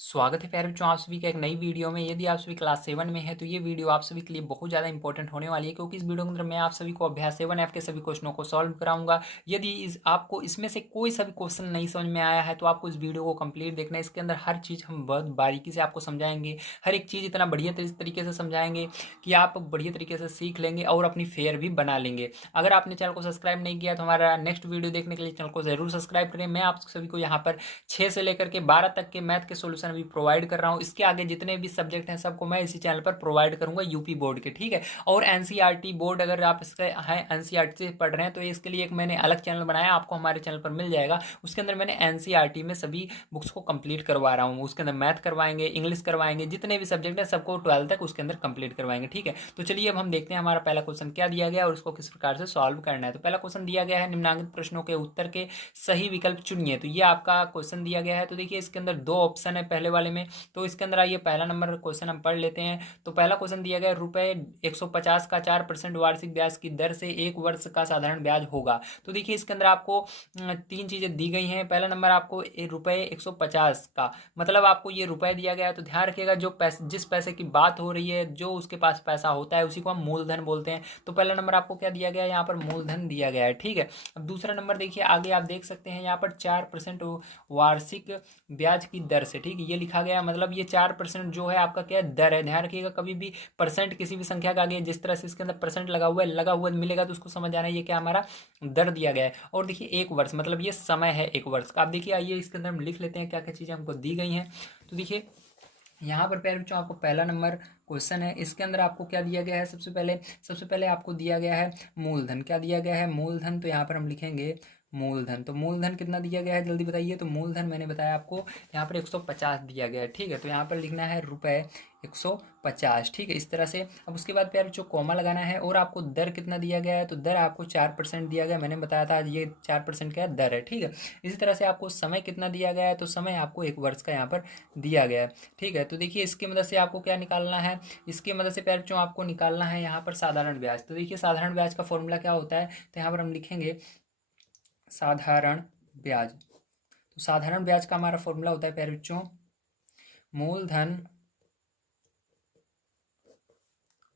स्वागत है प्यारे बच्चों आप सभी का एक नई वीडियो में। यदि आप सभी क्लास 7 में है तो ये वीडियो आप सभी के लिए बहुत ज़्यादा इंपॉर्टेंट होने वाली है, क्योंकि इस वीडियो के अंदर मैं आप सभी को अभ्यास 7F के सभी क्वेश्चनों को सॉल्व कराऊंगा। यदि आपको इसमें से कोई सभी क्वेश्चन नहीं समझ में आया है तो आपको इस वीडियो को कंप्लीट देखना है। इसके अंदर हर चीज़ हम बहुत बारीकी से आपको समझाएंगे, हर एक चीज़ इतना बढ़िया तरीके से समझाएंगे कि आप बढ़िया तरीके से सीख लेंगे और अपनी फेयर भी बना लेंगे। अगर आपने चैनल को सब्सक्राइब नहीं किया तो हमारा नेक्स्ट वीडियो देखने के लिए चैनल को जरूर सब्सक्राइब करें। मैं आप सभी को यहाँ पर 6 से लेकर के 12 तक के मैथ के सॉल्यूशन अभी प्रोवाइड कर रहा हूँ। इसके आगे जितने भी सब्जेक्ट हैं सबको मैं इसी चैनल पर प्रोवाइड करूंगा यूपी बोर्ड के, ठीक है। और एनसीईआरटी बोर्ड अगर आप इसके हैं एनसीईआरटी से पढ़ रहे हैं तो इसके लिए एक मैंने अलग चैनल बनाया, आपको हमारे चैनल पर मिल जाएगा। उसके अंदर मैंने एनसीईआरटी में सभी बुक्स को कंप्लीट करवा रहा हूँ। उसके अंदर मैथ करवाएंगे, इंग्लिश करवाएंगे, जितने भी सब्जेक्ट है सबको 12 तक उसके अंदर कंप्लीट करवाएंगे, ठीक है। तो चलिए अब हम देखते हैं हमारा पहला क्वेश्चन क्या दिया गया और उसको किस प्रकार से सॉल्व करना है। तो पहला क्वेश्चन दिया गया है, निम्नलिखित प्रश्नों के उत्तर के सही विकल्प चुनिए। तो ये आपका क्वेश्चन दिया गया है। तो देखिए इसके अंदर दो ऑप्शन है पहले वाले में। तो इसके अंदर आइए पहला नंबर क्वेश्चन हम पढ़ लेते हैं। तो पहला क्वेश्चन दिया गया, रुपए 150 का 4% वार्षिक ब्याज की दर से 1 वर्ष का साधारण ब्याज होगा। तो देखिए इसके अंदर आपको तीन चीजें दी गई हैं। पहला नंबर आपको रुपए 150 का मतलब आपको ये रुपए दिया गया है। तो ध्यान रखिएगा जो पैसे जिस पैसे की बात हो रही है, जो उसके पास पैसा होता है उसी को हम मूलधन बोलते हैं। तो पहला नंबर आपको क्या दिया गया है, यहाँ पर मूलधन दिया गया है, ठीक है। अब दूसरा नंबर देखिए आगे आप देख सकते हैं यहाँ पर 4% वार्षिक ब्याज की दर से, ठीक है, ये लिखा गया। मतलब ये 4% जो है आपका क्या दर है। ध्यान रखिएगा कभी भी परसेंट किसी भी संख्या का आगे जिस तरह से इसके अंदर परसेंट लगा हुआ मिलेगा तो उसको समझ आना है ये क्या हमारा दर दिया गया है। और देखिए 1 वर्ष मतलब ये समय है 1 वर्ष का। आप देखिए आइए इसके अंदर हम लिख लेते हैं क्या क्या चीज़ें हमको दी गई हैं। तो देखिए यहाँ पर प्यारे बच्चों आपको पहला नंबर क्वेश्चन है, इसके अंदर आपको क्या दिया गया है, सबसे पहले आपको दिया गया है मूलधन। क्या दिया गया है, मूलधन। तो यहाँ पर हम लिखेंगे मूलधन। तो मूलधन कितना दिया गया है जल्दी बताइए। तो मूलधन मैंने बताया आपको यहाँ पर 150 दिया गया है, ठीक है। तो यहाँ पर लिखना है रुपए 150, ठीक है, इस तरह से। अब उसके बाद प्यारे बच्चों कॉमा लगाना है। और आपको दर कितना दिया गया है, तो दर आपको 4% दिया गया है। मैंने बताया था ये 4% का दर है, ठीक है। इसी तरह से आपको समय कितना दिया गया है, तो समय आपको 1 वर्ष का यहाँ पर दिया गया है, ठीक है। तो देखिए इसकी मदद से आपको क्या निकालना है, इसकी मदद से प्यारे बच्चों आपको निकालना है यहाँ पर साधारण ब्याज। तो देखिए साधारण ब्याज का फॉर्मूला क्या होता है, तो यहाँ पर हम लिखेंगे साधारण ब्याज। तो साधारण ब्याज का हमारा फॉर्मूला होता है प्यारे बच्चों मूलधन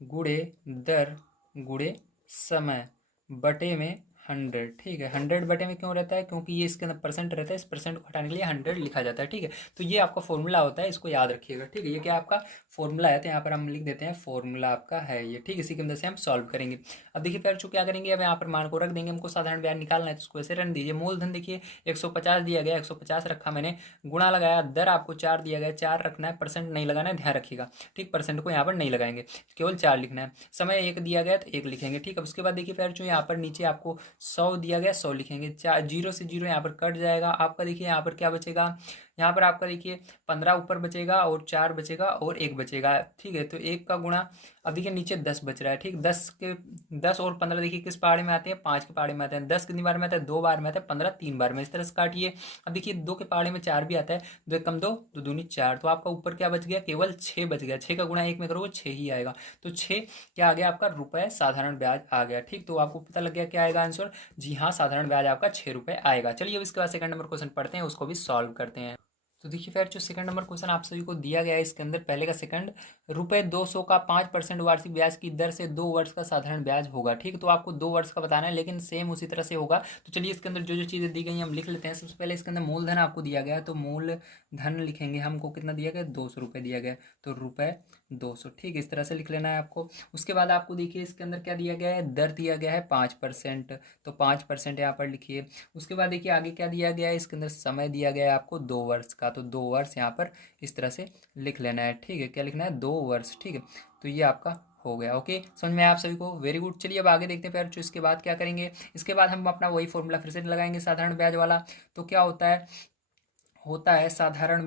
गुणे दर गुणे समय बटे में 100, ठीक है। 100 बटे में क्यों रहता है, क्योंकि ये इसके अंदर परसेंट रहता है, इस परसेंट को हटाने के लिए 100 लिखा जाता है, ठीक है। तो ये आपका फॉर्मूला होता है, इसको याद रखिएगा, ठीक है। ये क्या आपका फॉर्मूला है, तो यहाँ पर हम लिख देते हैं फॉर्मूला आपका है ये, ठीक है। इसी की मदद से हम सॉल्व करेंगे। अब देखिए प्यारे बच्चों क्या करेंगे, अब यहाँ पर मान को रख देंगे। हमको साधारण ब्याज निकालना है तो उसको ऐसे रख दीजिए। मूलधन देखिए 150 दिया गया, 150 रखा मैंने, गुणा लगाया, दर आपको 4 दिया गया, 4 रखना है, परसेंट नहीं लगाना है, ध्यान रखिएगा, ठीक। परसेंट को यहाँ पर नहीं लगाएंगे, केवल 4 लिखना है। समय 1 दिया गया तो 1 लिखेंगे, ठीक है। उसके बाद देखिए प्यारे बच्चों यहाँ पर नीचे आपको 100 दिया गया, 100 लिखेंगे। 0 से 0 यहाँ पर कट जाएगा। आपका देखिए यहाँ पर क्या बचेगा, यहाँ पर आपका देखिए 15 ऊपर बचेगा और 4 बचेगा और 1 बचेगा, ठीक है। तो 1 का गुणा, अब देखिए नीचे 10 बच रहा है, ठीक। 10 और 15 देखिए किस पहाड़े में आते हैं, 5 के पहाड़े में आते हैं। 10 कितनी बार में आता है, 2 बार में आता है। 15 3 बार में, इस तरह से काटिए। अब देखिए 2 के पहाड़े में 4 भी आता है, 2 कम 2 2 दूनी 4। तो आपका ऊपर क्या बच गया, केवल 6 बच गया। 6 का गुणा 1 में करोगे 6 ही आएगा। तो 6 क्या आ गया आपका, रुपए साधारण ब्याज आ गया, ठीक। तो आपको पता लग गया क्या आएगा आंसर, जी हाँ, साधारण ब्याज आपका 6 रुपए आएगा। चलिए अब इसके बाद सेकंड नंबर क्वेश्चन पढ़ते हैं, उसको भी सॉल्व करते हैं। तो देखिए फिर जो सेकंड नंबर क्वेश्चन आप सभी को दिया गया है, इसके अंदर पहले का सेकंड, रुपए 200 का 5% वार्षिक ब्याज की दर से 2 वर्ष का साधारण ब्याज होगा, ठीक। तो आपको 2 वर्ष का बताना है, लेकिन सेम उसी तरह से होगा। तो चलिए इसके अंदर जो जो चीज़ें दी गई हैं हम लिख लेते हैं। सबसे पहले इसके अंदर मूलधन आपको दिया गया है, तो मूलधन लिखेंगे। हमको कितना दिया गया, 200 रुपये दिया गया, तो रुपए 200, ठीक है, इस तरह से लिख लेना है आपको। उसके बाद आपको देखिए इसके अंदर क्या दिया गया है, दर दिया गया है 5%, तो 5% यहाँ पर लिखिए। उसके बाद देखिए आगे क्या दिया गया है, इसके अंदर समय दिया गया है आपको 2 वर्ष का, तो 2 वर्ष यहाँ पर इस तरह से लिख लेना है, ठीक है। क्या लिखना है, 2 वर्ष, ठीक है। तो ये आपका हो गया, ओके, समझ में आया आप सभी को, वेरी गुड। चलिए अब आगे देखते हैं प्यारे बच्चों, इसके बाद क्या करेंगे। इसके बाद हम अपना वही फॉर्मूला फिर से लगाएंगे साधारण ब्याज वाला। तो क्या होता है साधारण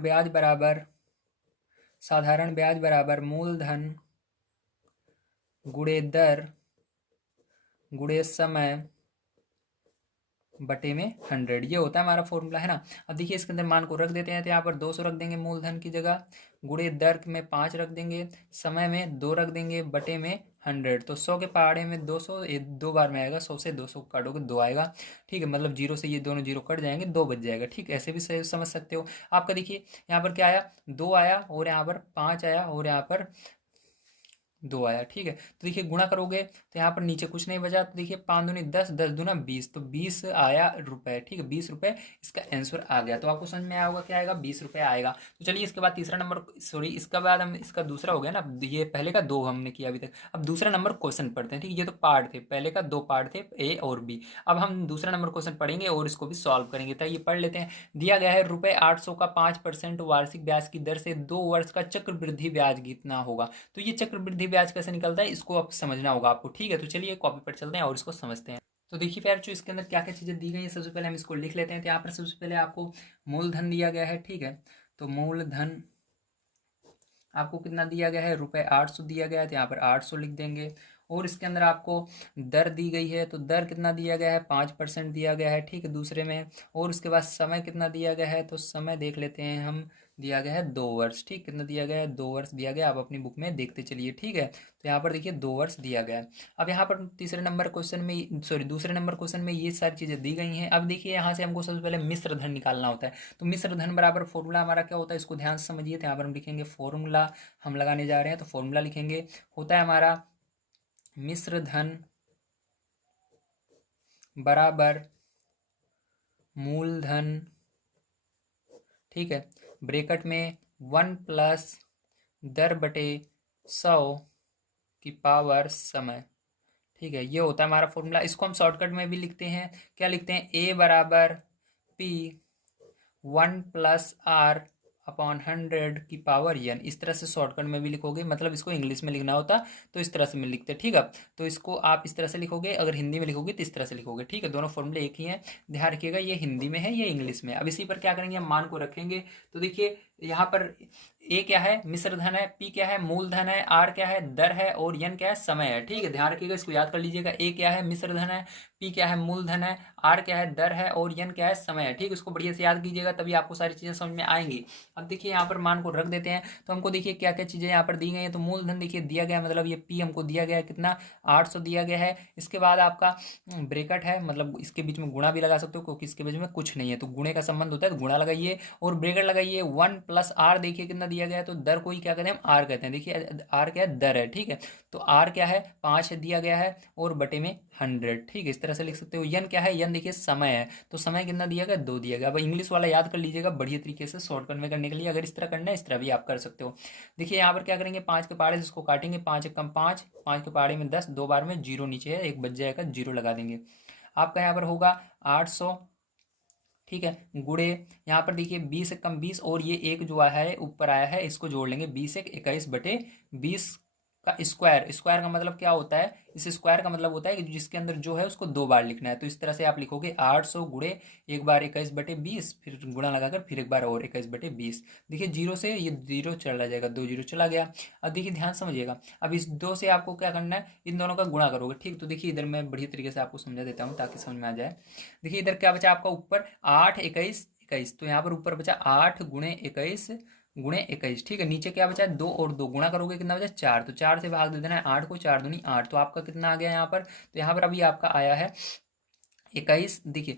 ब्याज बराबर मूलधन गुणे दर गुणे समय बटे में 100, ये होता है हमारा फॉर्मूला, है ना। अब देखिए इसके अंदर मान को रख देते हैं। तो यहाँ पर 200 रख देंगे मूलधन की जगह, गुणे दर में 5 रख देंगे, समय में 2 रख देंगे, बटे में 100, तो 100 के पहाड़े में 200, ये 2 बार में आएगा, 100 से 200 काटोगे 2 आएगा, ठीक है। मतलब 0 से ये दोनों 0 कट जाएंगे, 2 बच जाएगा, ठीक है। ऐसे भी सही समझ सकते हो। आपका देखिए यहाँ पर क्या आया, 2 आया, और यहाँ पर 5 आया, और यहाँ पर 2 आया, ठीक है। तो देखिए गुणा करोगे तो यहाँ पर नीचे कुछ नहीं बचा, तो देखिए 5 दूनी 10, 10 दूना 20, तो 20 आया रुपए, ठीक है। 20 रुपए इसका आंसर आ गया। तो आपको समझ में आया होगा क्या आएगा, 20 रुपए आएगा। तो चलिए इसके बाद तीसरा नंबर, सॉरी इसका बाद हम, इसका दूसरा हो गया ना, ये पहले का 2 हमने किया अभी तक। अब दूसरा नंबर क्वेश्चन पढ़ते हैं, ठीक है। ये तो पार्ट थे, पहले का 2 पार्ट थे, ए और बी। अब हम दूसरा नंबर क्वेश्चन पढ़ेंगे और इसको भी सॉल्व करेंगे। तो ये पढ़ लेते हैं। दिया गया है रुपए 800 का 5% वार्षिक ब्याज की दर से 2 वर्ष का चक्रवृद्धि ब्याज कितना होगा। तो ये चक्रवृद्धि ब्याज कैसे निकलता है, इसको अब समझना होगा आपको, ठीक है। तो चलिए कॉपी पर चलते हैं और इसको समझते हैं। तो देखिए प्यार, जो इसके अंदर क्या क्या चीज़ें दी गई है, सबसे पहले हम इसको लिख लेते हैं। तो यहाँ पर सबसे पहले आपको मूलधन दिया गया है, ठीक है। तो मूलधन आपको कितना दिया गया है, रुपए 800 दिया गया है, तो यहाँ पर 800 लिख देंगे। और इसके अंदर आपको दर दी गई है, तो दर कितना दिया गया है, 5% दिया गया है, ठीक है, दूसरे में। और उसके बाद समय कितना दिया गया है, तो समय देख लेते हैं हम, दिया गया है 2 वर्ष, ठीक। कितना दिया गया है, 2 वर्ष दिया गया। आप अपनी बुक में देखते चलिए, ठीक है। तो यहाँ पर देखिए 2 वर्ष दिया गया है। अब यहाँ पर तीसरे नंबर क्वेश्चन में, सॉरी दूसरे नंबर क्वेश्चन में ये सारी चीज़ें दी गई हैं। अब देखिए यहाँ से हमको सबसे पहले मिश्र धन निकालना होता है। तो मिश्र धन बराबर फॉर्मूला हमारा क्या होता है, इसको ध्यान से समझिए। तो यहाँ पर हम लिखेंगे फॉर्मूला, हम लगाने जा रहे हैं, तो फॉर्मूला लिखेंगे, होता है हमारा मिश्र धन बराबर मूलधन, ठीक है, ब्रैकेट में 1 प्लस दर बटे 100 की पावर समय, ठीक है। ये होता है हमारा फॉर्मूला। इसको हम शॉर्टकट में भी लिखते हैं, क्या लिखते हैं, ए बराबर पी 1 प्लस आर अपॉन 100 की पावर एन। इस तरह से शॉर्टकट में भी लिखोगे, मतलब इसको इंग्लिश में लिखना होता तो इस तरह से में लिखते, ठीक है। तो इसको आप इस तरह से लिखोगे, अगर हिंदी में लिखोगे तो इस तरह से लिखोगे, ठीक है। दोनों फॉर्मूले एक ही हैं, ध्यान रखिएगा, ये हिंदी में है, ये इंग्लिश में। अब इसी पर क्या करेंगे, हम मान को रखेंगे। तो देखिए यहाँ पर ए क्या है, मिश्र धन है, पी क्या है, मूलधन है, आर क्या है, दर है, और एन क्या है, समय है, ठीक है। ध्यान रखिएगा, इसको याद कर लीजिएगा। ए क्या है, मिश्र धन है, पी क्या है, मूलधन है, आर क्या है, दर है, और एन क्या है, समय है, ठीक है। इसको बढ़िया से याद कीजिएगा, तभी आपको सारी चीज़ें समझ में आएंगी। अब देखिए यहाँ पर मान को रख देते हैं। तो हमको देखिए क्या क्या चीज़ें यहाँ पर दी गई हैं। तो मूलधन देखिए दिया गया है, मतलब ये पी हमको दिया गया है कितना, 800 दिया गया है। इसके बाद आपका ब्रैकेट है, मतलब इसके बीच में गुणा भी लगा सकते हो, क्योंकि इसके बीच में कुछ नहीं है, तो गुणे का संबंध होता है, तो गुणा लगाइए और ब्रैकेट लगाइए। 1 प्लस आर देखिए कितना दिया गया है, तो दर को ही क्या कहते हैं, आर कहते हैं। देखिए आर क्या है, दर है, ठीक है। तो आर क्या है, 5 दिया गया है, और बटे में 100, ठीक है। इस तरह से लिख सकते हो। यन क्या है, यन देखिए समय है, तो समय कितना दिया गया, 2 दिया गया। अब इंग्लिश वाला याद कर लीजिएगा बढ़िया तरीके से शॉर्टकट में करने के लिए। अगर इस तरह करना है, इस तरह भी आप कर सकते हो। देखिए यहाँ पर क्या करेंगे, 5 के पहाड़े से इसको काटेंगे, 5 एक कम 5, 5 के पहाड़े में 10, 2 बार में 0 नीचे है, एक बच जाएगा, 0 लगा देंगे। आपका यहाँ पर होगा 800, ठीक है, गुड़े यहाँ पर देखिए 20 एक कम 20, और ये एक जो आया है ऊपर आया है, इसको जोड़ लेंगे, 20 एक 21 बटे 20 का स्क्वायर। स्क्वायर का मतलब क्या होता है, इस स्क्वायर का मतलब होता है कि जिसके अंदर जो है उसको 2 बार लिखना है। तो इस तरह से आप लिखोगे 800 गुड़े एक बार 21 बटे 20, फिर गुणा लगाकर फिर एक बार और 21 बटे 20। देखिए 0 से ये 0 चला जाएगा, 2 0 चला गया। अब देखिए ध्यान समझिएगा, अब इस 2 से आपको क्या करना है, इन दोनों का गुणा करोगे, ठीक। तो देखिए इधर मैं बढ़िया तरीके से आपको समझा देता हूँ ताकि समझ में आ जाए। देखिए इधर क्या बचा आपका, ऊपर 8 21 21, तो यहाँ पर ऊपर बचा 8 गुणे 21 गुणे 21, ठीक है। नीचे क्या बचा है, 2 और 2 गुणा करोगे कितना बचा, 4, तो 4 से भाग दे देना है 8 को, 4 दूनी 8, तो आपका कितना आ गया यहाँ पर। तो यहाँ पर अभी आपका आया है 21। देखिए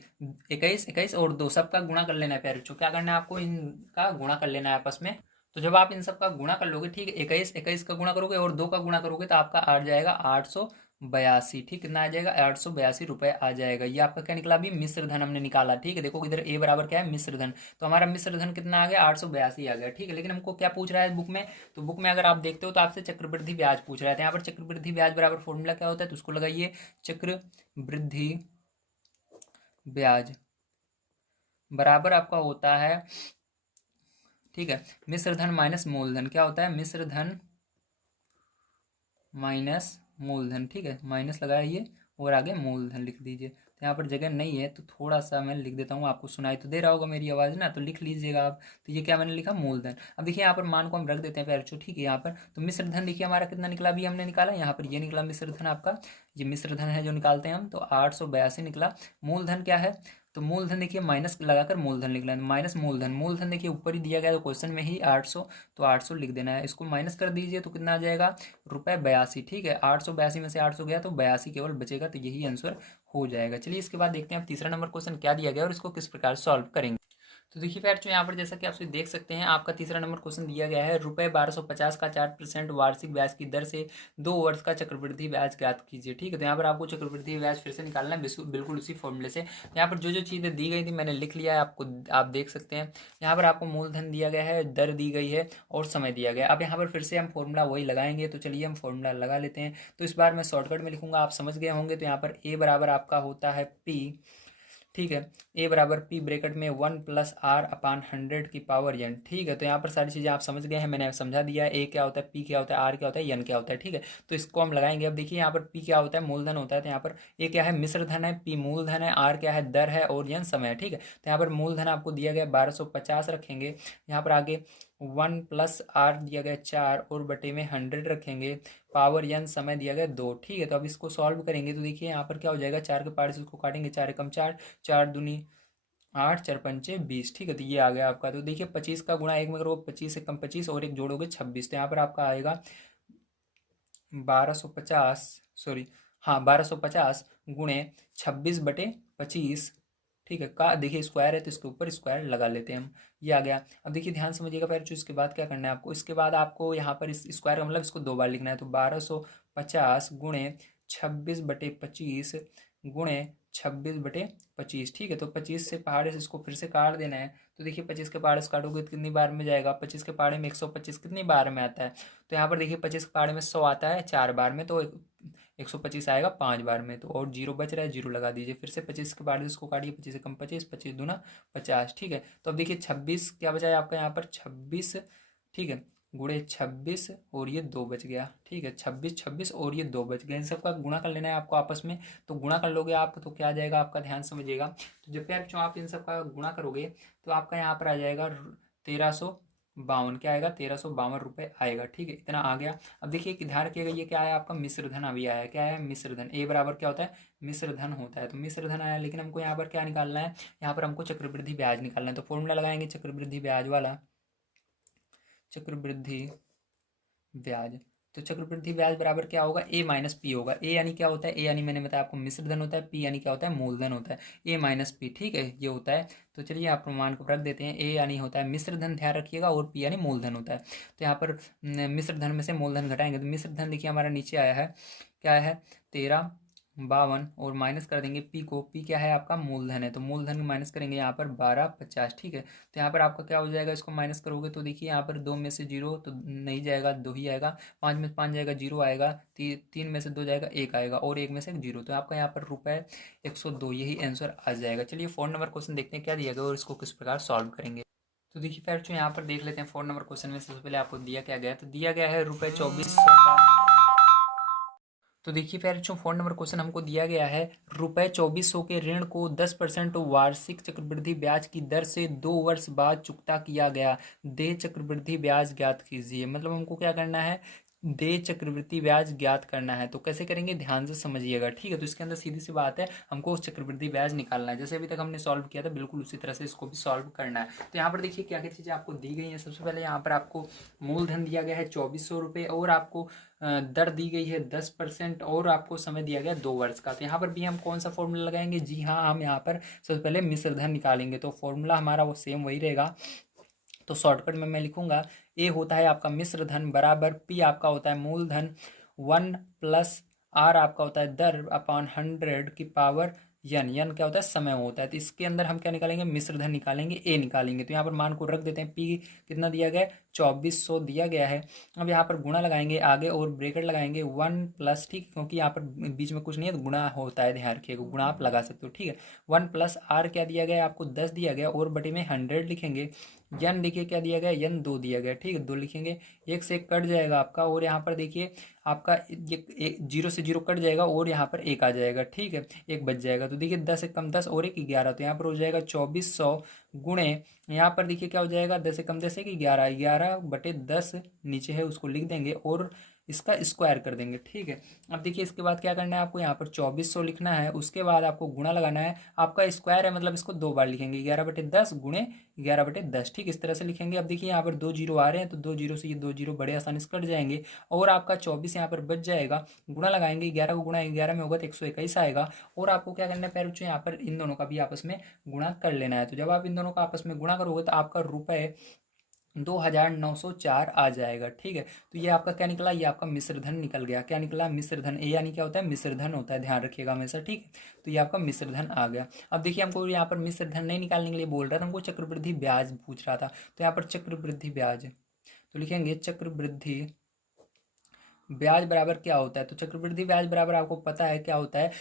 21 21 और 2 सबका गुणा कर लेना है प्यारे बच्चों। क्या करना है आपको, इनका गुणा कर लेना है आपस में। तो जब आप इन सब का गुणा कर लोगे, ठीक है, 21 21 का गुणा करोगे और 2 का गुणा करोगे, तो आपका आ जाएगा 882, ठीक। कितना आ जाएगा, 882 रुपये आ जाएगा। ये आपका क्या निकला, अभी मिश्र धन हमने निकाला, ठीक है। देखो इधर ए बराबर क्या है, मिश्र धन, तो हमारा मिश्र धन कितना आ गया, 882 आ गया, ठीक है। लेकिन हमको क्या पूछ रहा है बुक में, तो बुक में अगर आप देखते हो तो आपसे चक्रवृद्धि ब्याज पूछ रहा है। यहाँ पर चक्रवृद्धि ब्याज बराबर फॉर्मूला क्या होता है, तो उसको लगाइए, चक्रवृद्धि ब्याज बराबर आपका होता है, ठीक है, मिश्र धन माइनस मूलधन। क्या होता है, मिश्र धन माइनस मूलधन, ठीक है, माइनस लगाइए और आगे मूलधन लिख दीजिए। तो यहाँ पर जगह नहीं है, तो थोड़ा सा मैं लिख देता हूँ, आपको सुनाई तो दे रहा होगा मेरी आवाज़ ना, तो लिख लीजिएगा आप। तो ये क्या मैंने लिखा, मूलधन। अब देखिए यहाँ पर मान को हम रख देते हैं प्यारे बच्चों, ठीक है। यहाँ पर तो मिश्र धन देखिए हमारा कितना निकला, अभी हमने निकाला, यहाँ पर ये निकला मिश्र धन आपका, ये मिश्र धन है जो निकालते हैं हम, तो 882 निकला। मूलधन क्या है, तो मूलधन देखिए माइनस लगाकर मूलधन लिखना है, माइनस मूलधन, मूलधन देखिए ऊपर ही दिया गया तो क्वेश्चन में ही 800, तो 800 लिख देना है। इसको माइनस कर दीजिए तो कितना आ जाएगा, ₹82। ठीक है, 882 में से 800 गया तो 82 केवल बचेगा, तो यही आंसर हो जाएगा। चलिए इसके बाद देखते हैं अब तीसरा नंबर क्वेश्चन क्या दिया गया और इसको किस प्रकार सॉल्व करेंगे। तो देखिए बच्चों यहाँ पर जैसा कि आप सभी देख सकते हैं, आपका तीसरा नंबर क्वेश्चन दिया गया है, ₹1250 का 4% वार्षिक ब्याज की दर से 2 वर्ष का चक्रवृद्धि ब्याज ज्ञात कीजिए। ठीक है, तो यहाँ पर आपको चक्रवृद्धि ब्याज फिर से निकालना है बिल्कुल उसी फॉर्मूले से। यहाँ पर जो जो चीज़ें दी गई थी मैंने लिख लिया है, आपको आप देख सकते हैं। यहाँ पर आपको मूलधन दिया गया है, दर दी गई है और समय दिया गया है। अब यहाँ पर फिर से हम फॉर्मूला वही लगाएंगे, तो चलिए हम फॉर्मूला लगा लेते हैं। तो इस बार मैं शॉर्टकट में लिखूंगा, आप समझ गए होंगे। तो यहाँ पर ए बराबर आपका होता है पी। ठीक है, ए बराबर पी ब्रैकेट में 1+r/100 की पावर एन। ठीक है, तो यहाँ पर सारी चीज़ें आप समझ गए हैं, मैंने समझा दिया है। ए क्या होता है, पी क्या होता है, आर क्या होता है, एन क्या होता है। ठीक है, तो इसको हम लगाएंगे। अब देखिए यहाँ पर पी क्या होता है, मूलधन होता है। तो यहाँ पर ए क्या है, मिश्र धन है, पी मूलधन है, आर क्या है, दर है और एन समय है। ठीक है, तो यहाँ पर मूलधन आपको दिया गया 1250 रखेंगे। यहाँ पर आगे 1+r दिया गया 4 और बटे में 100 रखेंगे, पावर एन समय दिया गया 2। ठीक है, तो अब इसको सॉल्व करेंगे तो देखिए यहाँ पर क्या हो जाएगा, 4 के पार्ट से उसको काटेंगे, 4 एकम 4, 4 दूनी 8, 4 पंचे 20। ठीक है, तो ये आ गया आपका। तो देखिए 25 का गुणा एक में करो, 25 एकम 25 और एक जोड़ोगे 26। तो यहाँ पर आपका आएगा 1250, सॉरी हाँ 1250 गुणे 26/25। ठीक है, का देखिए स्क्वायर है तो इसके ऊपर स्क्वायर लगा लेते हैं हम, ये आ गया। अब देखिए ध्यान समझिएगा फिर जो इसके बाद क्या करना है आपको, इसके बाद आपको यहाँ पर इस स्क्वायर का मतलब इसको 2 बार लिखना है। तो 1250 गुणे 26/25 गुणे 26/25। ठीक है, तो 25 से पहाड़े से इसको फिर से काट देना है। तो देखिए 25 के पहाड़े से काटोगे तो कितनी बार में जाएगा, 25 के पहाड़े में 125 कितनी बार में आता है। तो यहाँ पर देखिए 25 के पहाड़े में 100 आता है 4 बार में, तो 125 आएगा 5 बार में। तो और जीरो बच रहा है, जीरो लगा दीजिए। फिर से 25 के बाद इसको काटिए, 25 से कम 25, 25 दूना 50। ठीक है, तो अब देखिए 26 क्या बचा है आपका यहाँ पर 26। ठीक है, गुणे 26 और ये 2 बच गया। ठीक है, 26 26 और ये 2 बच गए, इन सबका गुणा कर लेना है आपको आपस में। तो गुणा कर लोगे आप तो क्या आ जाएगा आपका, ध्यान समझिएगा। तो जब भी आप जो आप इन सबका गुणा करोगे तो आपका यहाँ पर आ जाएगा 1352। क्या आएगा, 1352 रुपये आएगा। ठीक है, इतना आ गया। अब देखिए कि ध्यान रखिएगा ये क्या है आपका, मिश्र धन अभी आया। क्या है, मिश्र धन। ए बराबर क्या होता है, मिश्र धन होता है। तो मिश्र धन आया, लेकिन हमको यहाँ पर क्या निकालना है, यहाँ पर हमको चक्रवृद्धि ब्याज निकालना है। तो फॉर्मूला लगाएंगे चक्रवृद्धि ब्याज वाला, चक्रवृद्धि ब्याज। तो चक्रवृद्धि ब्याज बराबर क्या होगा, ए माइनस पी होगा। ए यानी क्या होता है, ए यानी मैंने बताया आपको मिश्र धन होता है, पी यानी क्या होता है, मूलधन होता है। ए माइनस पी, ठीक है, ये होता है। तो चलिए आप प्रमाण को रख देते हैं। ए यानी होता है मिश्र धन, ध्यान रखिएगा, और पी यानी मूलधन होता है। तो यहाँ पर मिश्र धन में से मूलधन घटाएंगे तो मिश्र धन देखिए हमारा नीचे आया है, क्या है 1352 और माइनस कर देंगे पी को। पी क्या है आपका, मूलधन है। तो मूलधन माइनस करेंगे यहाँ पर 1250। ठीक है, तो यहाँ पर आपका क्या हो जाएगा, इसको माइनस करोगे तो देखिए यहाँ पर 2 में से 0 तो नहीं जाएगा, 2 ही आएगा। 5 में 5 जाएगा, 0 आएगा। 3 में से 2 जाएगा, 1 आएगा, और 1 में से 0। तो आपका यहाँ पर ₹102 यही आंसर आ जाएगा। चलिए 4 नंबर क्वेश्चन देखते हैं क्या दिया गया और इसको किस प्रकार सॉल्व करेंगे। तो देखिए फ्रेंड्स यहाँ पर देख लेते हैं 4 नंबर क्वेश्चन में। सबसे पहले आपको दिया क्या गया, तो दिया गया है ₹2400 का। तो देखिए फिर जो 4 नंबर क्वेश्चन हमको दिया गया है, ₹2400 के ऋण को 10% वार्षिक चक्रवृद्धि ब्याज की दर से 2 वर्ष बाद चुकता किया गया। दे चक्रवृद्धि ब्याज ज्ञात कीजिए। मतलब हमको क्या करना है, दे चक्रवृद्धि ब्याज ज्ञात करना है। तो कैसे करेंगे, ध्यान से समझिएगा। ठीक है, तो इसके अंदर सीधी सी बात है, हमको उस चक्रवृद्धि ब्याज निकालना है। जैसे अभी तक हमने सॉल्व किया था बिल्कुल उसी तरह से इसको भी सॉल्व करना है। तो यहाँ पर देखिए क्या क्या चीज़ें आपको दी गई हैं। सबसे पहले यहाँ पर आपको मूलधन दिया गया है ₹2400 और आपको दर दी गई है 10% और आपको समय दिया गया 2 वर्ष का। तो यहाँ पर भी हम कौन सा फॉर्मूला लगाएंगे, जी हाँ, हम यहाँ पर सबसे पहले मिश्र धन निकालेंगे। तो फॉर्मूला हमारा वो सेम वही रहेगा। तो शॉर्टकट में मैं लिखूंगा, ए होता है आपका मिश्र धन बराबर पी आपका होता है मूलधन, 1+r आपका होता है दर अपॉन 100 की पावर यन क्या होता है, समय होता है। तो इसके अंदर हम क्या निकालेंगे, मिश्र धन निकालेंगे, ए निकालेंगे। तो यहाँ पर मान को रख देते हैं, पी कितना दिया गया है, 2400 दिया गया है। अब यहाँ पर गुणा लगाएंगे आगे और ब्रैकेट लगाएंगे 1+, ठीक, क्योंकि यहाँ पर बीच में कुछ नहीं है तो गुणा होता है, ध्यान रखिएगा, गुणा आप लगा सकते हो। ठीक है, 1+r क्या दिया गया है आपको, 10 दिया गया, और बटे में 100 लिखेंगे। यन देखिए क्या दिया गया, यन 2 दिया गया। ठीक है, 2 लिखेंगे, 1 से 1 कट जाएगा आपका, और यहाँ पर देखिए आपका ये 0 से 0 कट जाएगा और यहाँ पर 1 आ जाएगा। ठीक है, 1 बच जाएगा। तो देखिए 10 से कम 10 और 1 11। तो यहाँ पर हो जाएगा 2400 गुणे, यहाँ पर देखिए क्या हो जाएगा, 10 से कम 10 1 11, 11/10 नीचे है उसको लिख देंगे, और इसका स्क्वायर कर देंगे, ठीक है। अब देखिए इसके बाद क्या करना है आपको, यहाँ पर 2400 लिखना है, उसके बाद आपको गुणा लगाना है, आपका स्क्वायर है मतलब इसको 2 बार लिखेंगे, 11/10 गुणे 11/10, ठीक इस तरह से लिखेंगे। अब देखिए यहाँ पर 2 जीरो आ रहे हैं तो 2 जीरो से ये 2 जीरो बड़े आसानी से कट जाएंगे और आपका 24 यहाँ पर बच जाएगा। गुणा लगाएंगे, 11 को गुणा 11 में होगा तो 121 आएगा। और आपको क्या करना है प्यारे बच्चों, यहाँ पर इन दोनों का भी आपस में गुणा कर लेना है। तो जब आप इन दोनों का आपस में गुणा करोगे तो आपका रुपये 2904 आ जाएगा, ठीक है। तो ये आपका क्या निकला, ये आपका मिश्र धन निकल गया। क्या निकला, मिश्र धन। ए यानी क्या होता है, मिश्र धन होता है, ध्यान रखिएगा हमेशा, ठीक है। तो ये आपका मिश्र धन आ गया। अब देखिए हमको यहाँ पर मिश्र धन नहीं निकालने के लिए बोल रहा था, हमको चक्रवृद्धि ब्याज पूछ रहा था। तो यहाँ पर चक्रवृद्धि ब्याज तो लिखेंगे चक्रवृद्धि ब्याज बराबर क्या होता है। तो चक्रवृद्धि ब्याज बराबर आपको पता है क्या होता है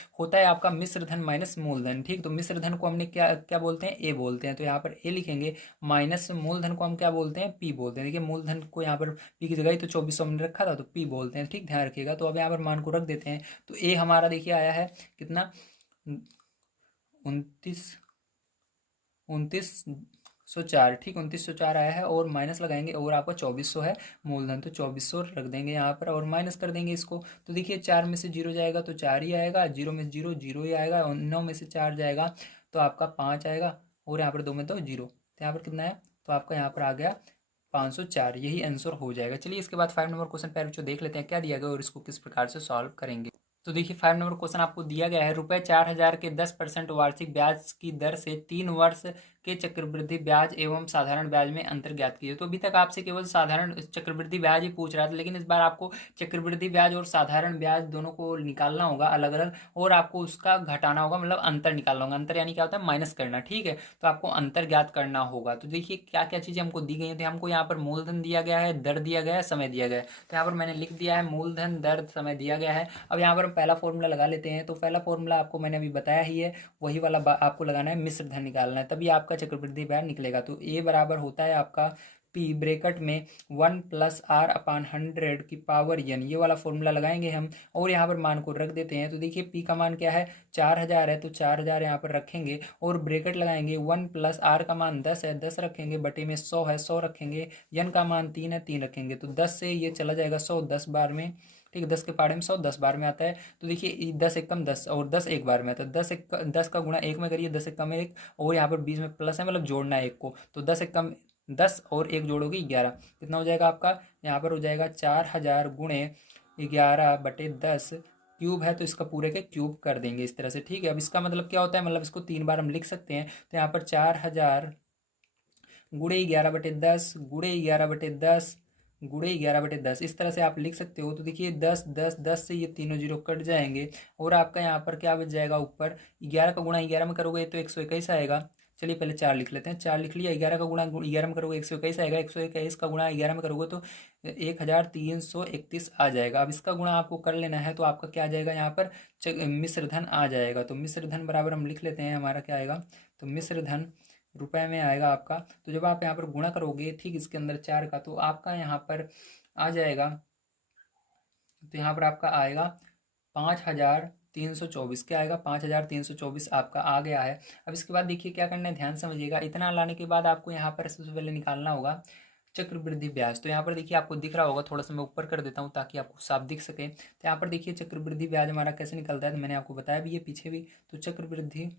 आपका मिश्र धन माइनस मूलधन, ठीक। तो मिश्र धन को हमने क्या क्या बोलते हैं, ए बोलते हैं, तो यहाँ पर ए लिखेंगे, माइनस मूलधन को हम क्या बोलते हैं, पी बोलते हैं। देखिए मूलधन को यहाँ पर पी की जगह ही तो 2400 हमने रखा था तो पी बोलते हैं, ठीक, ध्यान रखिएगा। तो अब यहाँ पर मान को रख देते हैं। तो ए हमारा देखिए आया है कितना, 29,4, ठीक, 2904 आया है। और माइनस लगाएंगे और आपका 2400 है मूलधन, तो 2400 रख देंगे यहाँ पर और माइनस कर देंगे इसको। तो देखिए 4 में से 0 जाएगा तो 4 ही आएगा, 0 में से 0 0 ही आएगा, और 9 में से 4 जाएगा तो आपका 5 आएगा, और यहाँ पर 2 में तो 0, तो यहाँ पर कितना है, तो आपका यहाँ पर आ गया 504, यही आंसर हो जाएगा। चलिए इसके बाद 5 नंबर क्वेश्चन पैर बच्चों देख लेते हैं क्या दिया गया और इसको किस प्रकार से सॉल्व करेंगे। तो देखिए 5 नंबर क्वेश्चन आपको दिया गया है, ₹4000 के 10% वार्षिक ब्याज की दर से 3 वर्ष के चक्रवृद्धि ब्याज एवं साधारण ब्याज में अंतर ज्ञात कीजिए। तो अभी तक आपसे केवल साधारण चक्रवृद्धि ब्याज ही पूछ रहा था, लेकिन इस बार आपको चक्रवृद्धि ब्याज और साधारण ब्याज दोनों को निकालना होगा अलग अलग, और आपको उसका घटाना होगा, मतलब अंतर निकालना होगा। अंतर यानी क्या होता है, माइनस करना, ठीक है। तो आपको अंतर ज्ञात करना होगा। तो देखिए क्या क्या चीज़ें हमको दी गई थी, हमको यहाँ पर मूलधन दिया गया है, दर दिया गया है, समय दिया गया है। तो यहाँ पर मैंने लिख दिया है मूलधन, दर, समय दिया गया है। अब यहाँ पर हम पहला फॉर्मूला लगा लेते हैं। तो पहला फॉर्मूला आपको मैंने अभी बताया ही है, वही वाला आपको लगाना है, मिश्र धन निकालना है, तभी आपका चक्रवृद्धि ब्याज निकलेगा। तो ए बराबर होता है आपका पी ब्रैकेट में 1 + r/100 की पावर n, ये वाला फॉर्मूला लगाएंगे हम और यहाँ पर मान को रख देते हैं। तो देखिए पी का मान क्या है, 4000 है, तो 4000 यहाँ पर रखेंगे और ब्रैकेट लगाएंगे। 1 + r का मान 10 है, 10 रखेंगे, बटे में 100 है, 100 रखेंगे, n का मान 3 है, 3 रखेंगे। तो 10 से ये चला जाएगा 100 10 बार में, ठीक है। 10 के पाड़े में 100 10 बार में आता है। तो देखिए 10 एकम 10 और 10 एक बार में आता है। 10 का गुणा 1 में करिए, 10 एकम 1, और यहाँ पर 20 में प्लस है, मतलब जोड़ना है 1 को। तो 10 एकम 10 और 1 जोड़ोगे 11, कितना हो जाएगा आपका, यहाँ पर हो जाएगा 4000 गुणे 11/10 क्यूब है, तो इसका पूरे के क्यूब कर देंगे इस तरह से, ठीक है। अब इसका मतलब क्या होता है, मतलब इसको 3 बार हम लिख सकते हैं। तो यहाँ पर 4000 गुणे 11/10 गुणे 11/10 गुणे 11/10, इस तरह से आप लिख सकते हो। तो देखिए 10 10 10 से ये तीनों जीरो कट जाएंगे और आपका यहाँ पर क्या बच जाएगा, ऊपर 11 का गुणा 11 में करोगे तो 121 आएगा। चलिए पहले 4 लिख लेते हैं, 4 लिख लिया। 11 का गुणा 11 में करोगे 121 आएगा, 121 का गुणा 11 में करोगे तो 1331 आ जाएगा। अब इसका गुणा आपको कर लेना है, तो आपका क्या आ जाएगा, यहाँ पर मिश्र धन आ जाएगा। तो मिश्र धन बराबर हम लिख लेते हैं, हमारा क्या आएगा, तो मिश्र धन रुपए में आएगा आपका। तो जब आप यहाँ पर गुणा करोगे, ठीक, इसके अंदर 4 का, तो आपका यहाँ पर आ जाएगा, तो यहाँ पर आपका आएगा 5324, क्या आएगा, 5324 आपका आ गया है। अब इसके बाद देखिए क्या करना है, ध्यान समझिएगा। इतना लाने के बाद आपको यहाँ पर सबसे पहले निकालना होगा चक्रवृद्धि ब्याज। तो यहाँ पर देखिए आपको दिख रहा होगा, थोड़ा सा मैं ऊपर कर देता हूँ ताकि आपको साफ दिख सके। तो यहाँ पर देखिए चक्रवृद्धि ब्याज हमारा कैसे निकलता है, तो मैंने आपको बताया भी है पीछे भी। तो चक्रवृद्धि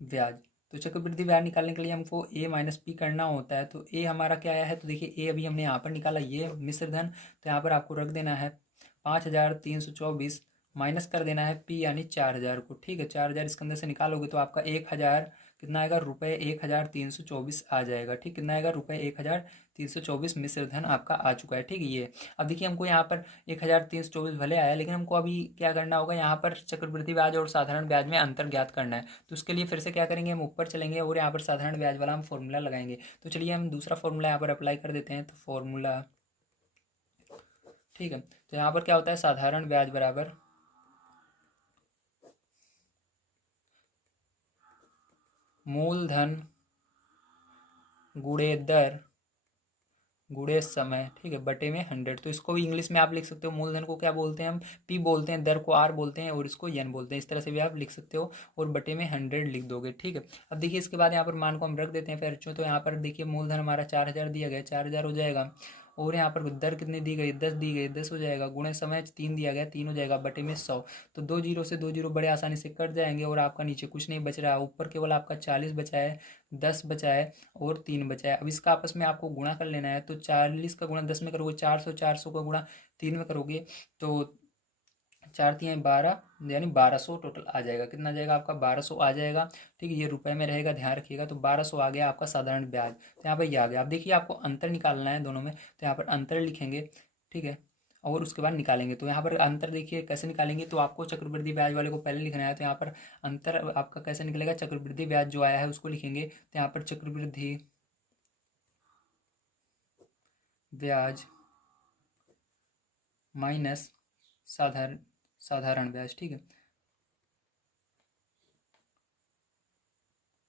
ब्याज, तो चक्रवृद्धि ब्याज निकालने के लिए हमको a - p करना होता है। तो a हमारा क्या आया है, तो देखिए a अभी हमने यहाँ पर निकाला, ये मिश्र धन। तो यहाँ पर आपको रख देना है 5324, माइनस कर देना है p यानी 4000 को, ठीक है। 4000 इसके अंदर से निकालोगे तो आपका 1000 कितना आएगा, रुपये 1324 आ जाएगा, ठीक। कितना आएगा, रुपये 1324 मिश्र धन आपका आ चुका है, ठीक है। ये अब देखिए हमको यहाँ पर 1324 भले आया, लेकिन हमको अभी क्या करना होगा, यहाँ पर चक्रवृद्धि ब्याज और साधारण ब्याज में अंतर ज्ञात करना है। तो उसके लिए फिर से क्या करेंगे, हम ऊपर चलेंगे और यहाँ पर साधारण ब्याज वाला हम फॉर्मूला लगाएंगे। तो चलिए हम दूसरा फॉर्मूला यहाँ पर अप्लाई कर देते हैं। तो फॉर्मूला, ठीक है, तो यहाँ पर क्या होता है, साधारण ब्याज बराबर मूलधन गुणे दर गुणे समय, ठीक है, बटे में 100। तो इसको भी इंग्लिश में आप लिख सकते हो। मूलधन को क्या बोलते हैं हम, पी बोलते हैं, दर को आर बोलते हैं और इसको एन बोलते हैं। इस तरह से भी आप लिख सकते हो और बटे में 100 लिख दोगे, ठीक है। अब देखिए इसके बाद यहाँ पर मान को हम रख देते हैं फिर। तो यहाँ पर देखिए मूलधन हमारा 4000 दिया गया, 4000 हो जाएगा और यहाँ पर दर कितनी दी गई, 10 दी गई, 10 हो जाएगा, गुणे समय 3 दिया गया, 3 हो जाएगा, बटे में 100। तो 2 जीरो से 2 जीरो बड़े आसानी से कट जाएंगे और आपका नीचे कुछ नहीं बच रहा है, ऊपर केवल आपका 40 बचा है, 10 बचा है और 3 बचा है। अब इसका आपस में आपको गुणा कर लेना है। तो 40 का गुणा 10 में करोगे 400, 400 का गुणा 3 में करोगे तो 4×3=12, यानी 1200 टोटल आ जाएगा। कितना आ जाएगा आपका, 1200 आ जाएगा। ठीक है, ये रुपए में रहेगा, ध्यान रखिएगा। तो 1200 आ गया आपका साधारण ब्याज। तो यहाँ पर ये आ गया। अब देखिए आपको अंतर निकालना है दोनों में, तो यहाँ पर अंतर लिखेंगे। ठीक है, और उसके बाद निकालेंगे। तो यहाँ पर अंतर देखिए कैसे निकालेंगे, तो आपको चक्रवृद्धि ब्याज वाले को पहले लिखना है। तो यहाँ पर अंतर आपका कैसे निकलेगा, चक्रवृद्धि ब्याज जो आया है उसको लिखेंगे। तो यहाँ पर चक्रवृद्धि ब्याज माइनस साधारण साधारण ब्याज। ठीक है,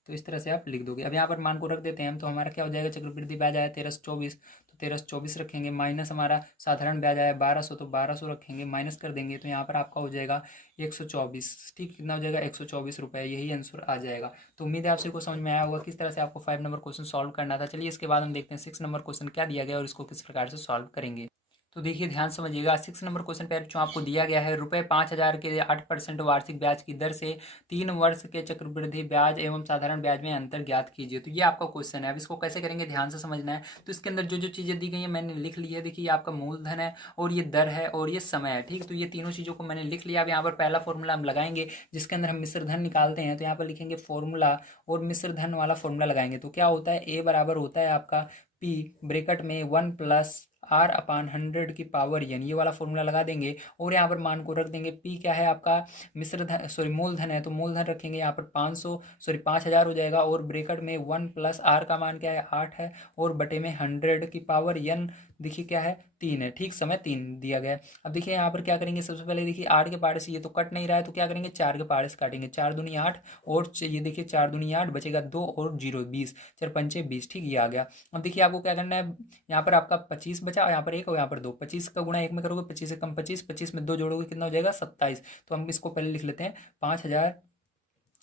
तो इस तरह से आप लिख दोगे। अब यहाँ पर मान को रख देते हैं हम। तो हमारा क्या हो जाएगा, चक्रवृद्धि ब्याज आया 1324, तो 1324 रखेंगे, माइनस हमारा साधारण ब्याज आया 1200, तो 1200 रखेंगे, माइनस कर देंगे। तो यहाँ पर आपका हो जाएगा 124। ठीक, कितना हो जाएगा, 124 रुपये। यही आंसर आ जाएगा। तो उम्मीद है आप सभी को समझ में आया होगा किस तरह से आपको 5 नंबर क्वेश्चन सॉल्व करना था। चलिए इसके बाद हम देखते हैं 6 नंबर क्वेश्चन क्या दिया गया और इसको किस प्रकार से सॉल्व करेंगे। तो देखिए ध्यान समझिएगा, 6 नंबर क्वेश्चन पे जो आपको दिया गया है, ₹5,000 के 8% वार्षिक ब्याज की दर से 3 वर्ष के चक्रवृद्धि ब्याज एवं साधारण ब्याज में अंतर ज्ञात कीजिए। तो ये आपका क्वेश्चन है। अब इसको कैसे करेंगे, ध्यान से समझना है। तो इसके अंदर जो जो चीज़ें दी गई हैं मैंने लिख ली है। देखिए ये आपका मूलधन है और ये दर है और ये समय है। ठीक, तो ये तीनों चीज़ों को मैंने लिख लिया। अब यहाँ पर पहला फॉर्मूला हम लगाएंगे जिसके अंदर हम मिश्र धन निकालते हैं। तो यहाँ पर लिखेंगे फॉर्मूला और मिश्र धन वाला फॉर्मूला लगाएंगे। तो क्या होता है, ए बराबर होता है आपका पी ब्रेकेट में 1+r/100 की पावर n, ये वाला फॉर्मूला लगा देंगे और यहाँ पर मान को रख देंगे। पी क्या है आपका, मिश्र धन सॉरी मूलधन है, तो मूलधन रखेंगे यहाँ पर 500 हो जाएगा और ब्रेकेट में 1+r का मान क्या है, 8 है, और बटे में 100 की पावर n देखिए क्या है, 3 है। ठीक, समय 3 दिया गया है। अब देखिए यहाँ पर क्या करेंगे, सबसे पहले देखिए 8 के पहाड़े से ये तो कट नहीं रहा है, तो क्या करेंगे 4 के पहाड़े से काटेंगे। 4 दूनी 8 और ये देखिए 4 दूनी 8, बचेगा 2 और 0 20, 4 पंचे 20। ठीक, ये आ गया। अब देखिए आपको क्या करना है, यहाँ पर आपका 25 बचा और यहाँ पर 1 और यहाँ पर 2। 25 का गुणा 1 में करोगे 25 से कम 25, 25 में 2 जोड़ोगे कितना हो जाएगा, 27। तो हम इसको पहले लिख लेते हैं 5000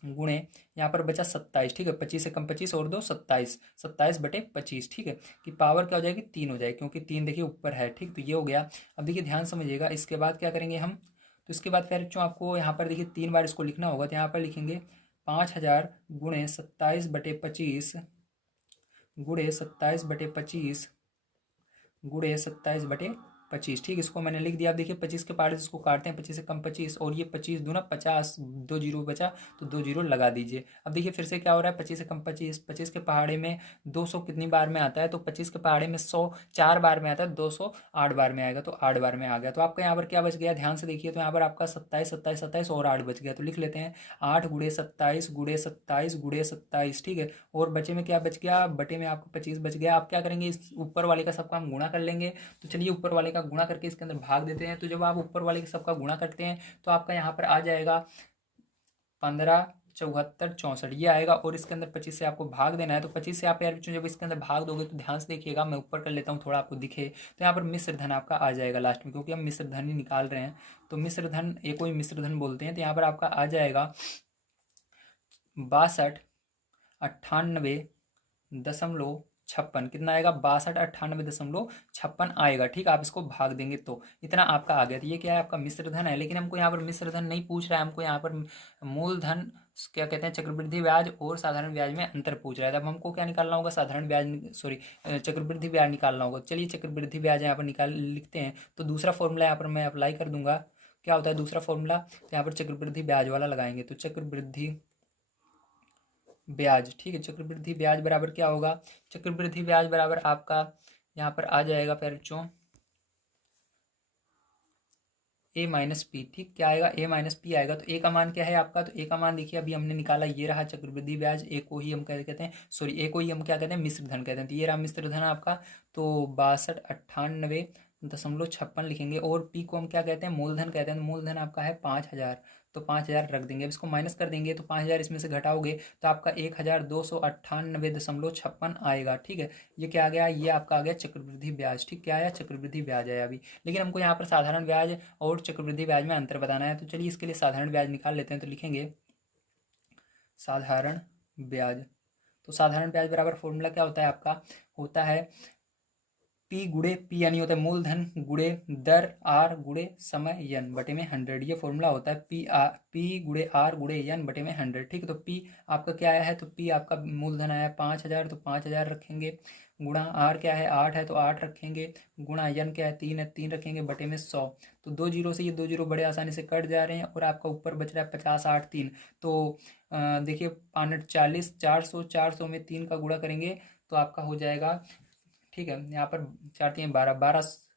गुणे यहाँ पर बचा 27। ठीक है, 25 से कम 25 और 2 27, 27/25। ठीक है, कि पावर क्या हो जाएगी, 3 हो जाएगी, क्योंकि 3 देखिए ऊपर है। ठीक, तो ये हो गया। अब देखिए ध्यान समझिएगा, इसके बाद क्या करेंगे हम, तो इसके बाद फिर जो आपको यहाँ पर देखिए 3 बार इसको लिखना होगा। तो यहाँ पर लिखेंगे 5000 गुणे 27/25 गुणे 27/25 गुणे 27/25। ठीक, इसको मैंने लिख दिया। अब देखिए 25 के पहाड़े से इसको काटते हैं, 25 से कम 25 और ये 25 दूना 50, 2 जीरो बचा तो 2 जीरो लगा दीजिए। अब देखिए फिर से क्या हो रहा है, 25 से कम 25, 25 के पहाड़े में 200 कितनी बार में आता है, तो 25 के पहाड़े में 100 4 बार में आता है, 200 8 बार में आएगा, तो 8 बार में आ गया। तो आपका यहाँ पर क्या बच गया, ध्यान से देखिए। तो यहाँ पर आपका 27 27 27 और 8 बच गया। तो लिख लेते हैं 8 गुणे 27 गुणे 27 गुणे 27। ठीक है, और बचे में क्या बच गया, बटे में आपको 25 बच गया। आप क्या करेंगे, इस ऊपर वाले का सबका हम गुणा कर लेंगे। तो चलिए ऊपर वाले का गुणा करके इसके अंदर भाग देते हैं। तो जब आप ऊपर वाले के सबका गुणा करते हैं तो आपका यहाँ पर आ जाएगा 15 74 64, ये आएगा। और इसके अंदर 25 से आपको भाग देना है। तो 25 से आप यार बच्चों जब इसके अंदर भाग दोगे तो ध्यान से देखिएगा, मैं ऊपर कर लेता हूँ थोड़ा आपको दिखे। तो यहाँ पर मिश्र धन आपका आ जाएगा लास्ट में, क्योंकि हम मिश्र धन ही निकाल रहे हैं। तो मिश्र धन एक कोई मिश्र धन बोलते हैं। तो यहाँ पर आपका आ जाएगा 62 98.56। कितना आएगा, 62 98.56 आएगा। ठीक, आप इसको भाग देंगे तो इतना आपका आ गया। तो ये क्या है, आपका मिश्र धन है। लेकिन हमको यहाँ पर मिश्र धन नहीं पूछ रहा है, हमको यहाँ पर मूलधन क्या कहते हैं, चक्रवृद्धि ब्याज और साधारण ब्याज में अंतर पूछ रहा है। तब हमको क्या निकालना होगा, साधारण ब्याज सॉरी चक्रवृद्धि ब्याज निकालना होगा। चलिए चक्रवृद्धि ब्याज यहाँ पर निकाल लिखते हैं। तो दूसरा फॉर्मूला यहाँ पर मैं अप्लाई कर दूंगा। क्या होता है दूसरा फॉर्मूला, तो यहाँ पर चक्रवृद्धि ब्याज वाला लगाएंगे। तो चक्रवृद्धि ब्याज, ठीक है, चक्रवृद्धि ब्याज बराबर क्या होगा, चक्रवृद्धि ब्याज बराबर आपका यहाँ पर आ जाएगा पैरचों A-P। ठीक, क्या आएगा, A-P आएगा। तो ए का मान क्या है आपका, तो ए का मान देखिए अभी हमने निकाला, ये रहा चक्रवृद्धि ब्याज। ए को ही हम क्या कहते हैं, सॉरी ए को ही हम क्या कहते हैं, मिश्र धन कहते हैं। तो ये रहा मिश्र धन आपका। तो 62 98.56 लिखेंगे। और पी को हम क्या कहते हैं, मूलधन कहते हैं। तो मूलधन आपका है 5000, तो 5000 रख देंगे। अब इसको माइनस कर देंगे, तो 5000 इसमें से घटाओगे तो आपका 1298.56 आएगा। ठीक है, ये क्या आ गया, ये आपका आ गया चक्रवृद्धि ब्याज। ठीक, क्या आया, चक्रवृद्धि ब्याज आया अभी। लेकिन हमको यहाँ पर साधारण ब्याज और चक्रवृद्धि ब्याज में अंतर बताना है। तो चलिए इसके लिए साधारण ब्याज निकाल लेते हैं। तो लिखेंगे साधारण ब्याज। तो साधारण ब्याज बराबर फॉर्मूला क्या होता है आपका, होता है पी गुड़े पी यानी होता है मूलधन गुड़े दर आर गुड़े समय यन बटे में 100। ये फॉर्मूला होता है पी गुड़े आर गुड़े यन बटे में 100। ठीक है, तो पी आपका क्या आया है, तो पी आपका मूलधन आया है 5000, तो 5000 रखेंगे, गुणा आर क्या है 8 है तो 8 रखेंगे, गुणा यन क्या है 3 है 3 रखेंगे बटे में 100। तो 2 जीरो से ये 2 जीरो बड़े आसानी से कट जा रहे हैं और आपका ऊपर बच रहा है 50 8 3। तो देखिए 540 400 400 में 3 का गुणा करेंगे तो आपका हो जाएगा, ठीक है, यहाँ पर 4 3 12 12,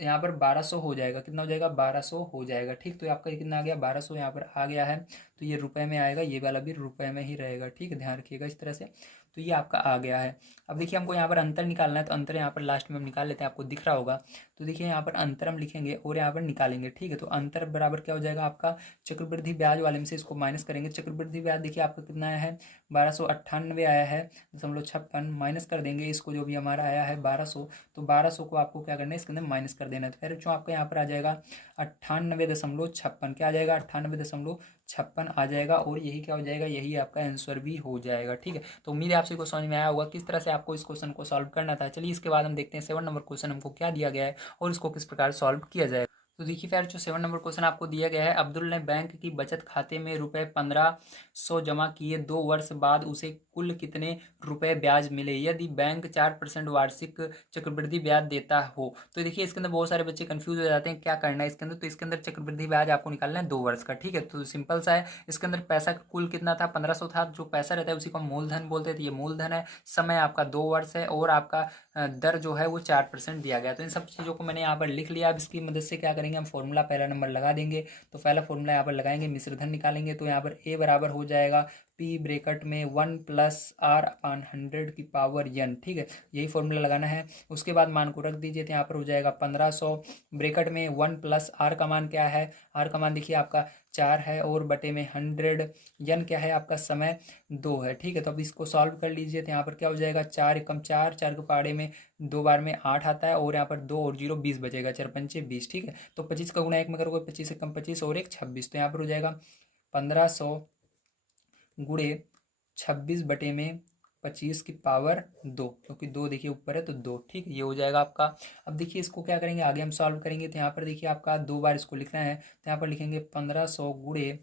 यहाँ पर 1200 हो जाएगा। कितना हो जाएगा, 1200 हो जाएगा। ठीक, तो आपका ये कितना आ गया, 1200 यहाँ पर आ गया है। तो ये रुपए में आएगा, ये वाला भी रुपए में ही रहेगा। ठीक है, ध्यान रखिएगा इस तरह से। तो ये आपका आ गया है। अब देखिए हमको यहाँ पर अंतर निकालना है, तो अंतर यहाँ पर लास्ट में हम निकाल लेते हैं, आपको दिख रहा होगा। तो देखिए यहाँ पर अंतर हम लिखेंगे और यहाँ पर निकालेंगे। ठीक है, तो अंतर बराबर क्या हो जाएगा आपका, चक्रवृद्धि ब्याज वाले में से इसको माइनस करेंगे। चक्रवृद्धि ब्याज देखिए आपका कितना आया है, 1298 आया है .56, माइनस कर देंगे इसको, जो भी हमारा आया है 1200। तो 1200 को आपको क्या करना है, इसके अंदर माइनस कर देना है। तो फिर जो आपका यहाँ पर आ जाएगा 98.56, क्या आ जाएगा 98.56 आ जाएगा। और यही क्या हो जाएगा, यही आपका आंसर भी हो जाएगा। ठीक है, तो उम्मीद है आपसे को समझ में आया होगा किस तरह से आपको इस क्वेश्चन को सॉल्व करना था। चलिए इसके बाद हम देखते हैं 7 नंबर क्वेश्चन हमको क्या दिया गया है और इसको किस प्रकार सॉल्व किया जाए। तो देखिए फिर जो 7 नंबर क्वेश्चन आपको दिया गया है, अब्दुल ने बैंक की बचत खाते में रुपए 1500 जमा किए, 2 वर्ष बाद उसे कुल कितने रुपए ब्याज मिले यदि बैंक 4% वार्षिक चक्रवृद्धि ब्याज देता हो। तो देखिए इसके अंदर बहुत सारे बच्चे कंफ्यूज हो जाते हैं क्या करना है इसके अंदर। तो इसके अंदर चक्रवृद्धि ब्याज आपको निकालना है 2 वर्ष का। ठीक है, तो सिंपल सा है। इसके अंदर पैसा का कुल कितना था, 1500 था। जो पैसा रहता है उसी को मूलधन बोलते हैं, तो ये मूलधन है। समय आपका 2 वर्ष है और आपका दर जो है वो 4% दिया गया। तो इन सब चीज़ों को मैंने यहाँ पर लिख लिया। अब इसकी मदद से क्या करेंगे, हम फॉर्मूला पहला नंबर लगा देंगे। तो पहला फॉर्मूला यहाँ पर लगाएंगे, मिश्रधन निकालेंगे। तो यहाँ पर ए बराबर हो जाएगा पी ब्रेकेट में 1 + R/100 की पावर n। ठीक है, यही फॉर्मूला लगाना है। उसके बाद मान को रख दीजिए, तो यहाँ पर हो जाएगा 1500 ब्रेकेट में 1 + R का मान क्या है, R का मान देखिए आपका 4 है और बटे में 100, n क्या है आपका समय 2 है। ठीक है, तो अब इसको सॉल्व कर लीजिए। तो यहाँ पर क्या हो जाएगा, 4 एकम 4, 4 के पहाड़े में 2 बार में 8 आता है और यहाँ पर 2 और 0 20 बचेगा, 4 पंचे 20। ठीक है, तो 25 का गुणा 1 में करोगे, 25 एकम 25 और 1 26। तो यहाँ पर हो जाएगा 1500 गुणे 26 बटे में 25 की पावर 2, क्योंकि 2 देखिए ऊपर है तो 2। ठीक है, ये हो जाएगा आपका। अब देखिए इसको क्या करेंगे, आगे हम सॉल्व करेंगे। तो यहाँ पर देखिए आपका 2 बार इसको लिखना है। तो यहाँ पर लिखेंगे 1500 गुणे